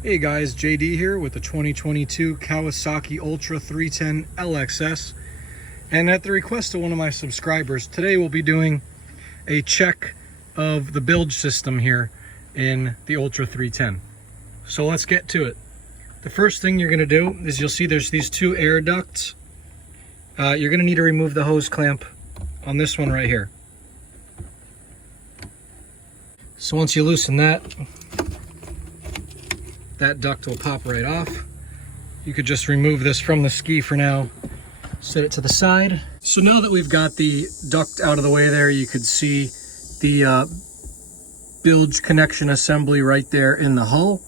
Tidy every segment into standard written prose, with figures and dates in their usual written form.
Hey guys, JD here with the 2022 Kawasaki Ultra 310 LXS. And at the request of one of my subscribers, today we'll be doing a check of the bilge system here in the Ultra 310. So let's get to it. The first thing you're going to do is you'll see there's these two air ducts. You're going to need to remove the hose clamp on this one right here. So once you loosen that duct will pop right off. You could just remove this from the ski for now, set it to the side. So now that we've got the duct out of the way there, you could see the bilge connection assembly right there in the hull.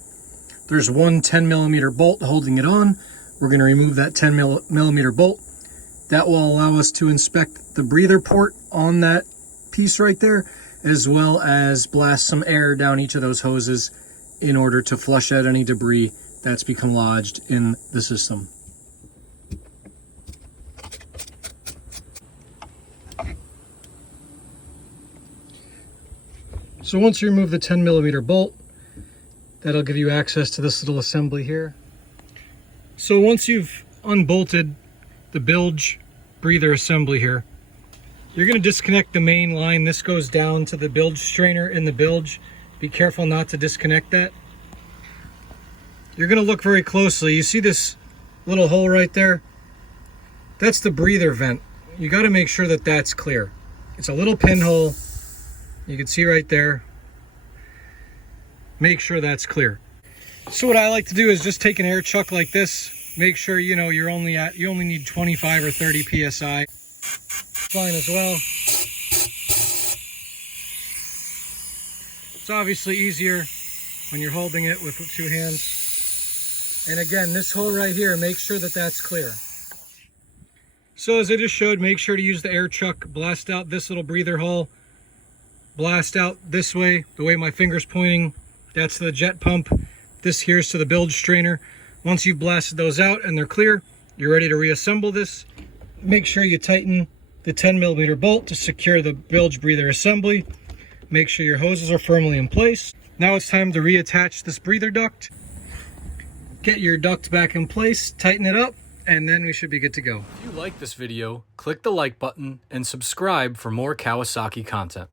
There's one 10mm bolt holding it on. We're going to remove that 10mm bolt. That will allow us to inspect the breather port on that piece right there, as well as blast some air down each of those hoses in order to flush out any debris that's become lodged in the system. So once you remove the 10mm bolt, that'll give you access to this little assembly here. So once you've unbolted the bilge breather assembly here, you're going to disconnect the main line. This goes down to the bilge strainer in the bilge. Be careful not to disconnect that. You're going to look very closely. You see this little hole right there? That's the breather vent. You got to make sure that that's clear. It's a little pinhole. You can see right there. Make sure that's clear. So what I like to do is just take an air chuck like this. Make sure you only need 25 or 30 psi. Fine as well. It's obviously easier when you're holding it with two hands. And again, this hole right here, make sure that that's clear. So as I just showed, make sure to use the air chuck, blast out this little breather hole, blast out this way, the way my finger's pointing, that's the jet pump. This here's to the bilge strainer. Once you've blasted those out and they're clear, you're ready to reassemble this. Make sure you tighten the 10mm bolt to secure the bilge breather assembly. Make sure your hoses are firmly in place. Now it's time to reattach this breather duct. Get your duct back in place, tighten it up, and then we should be good to go. If you like this video, click the like button and subscribe for more Kawasaki content.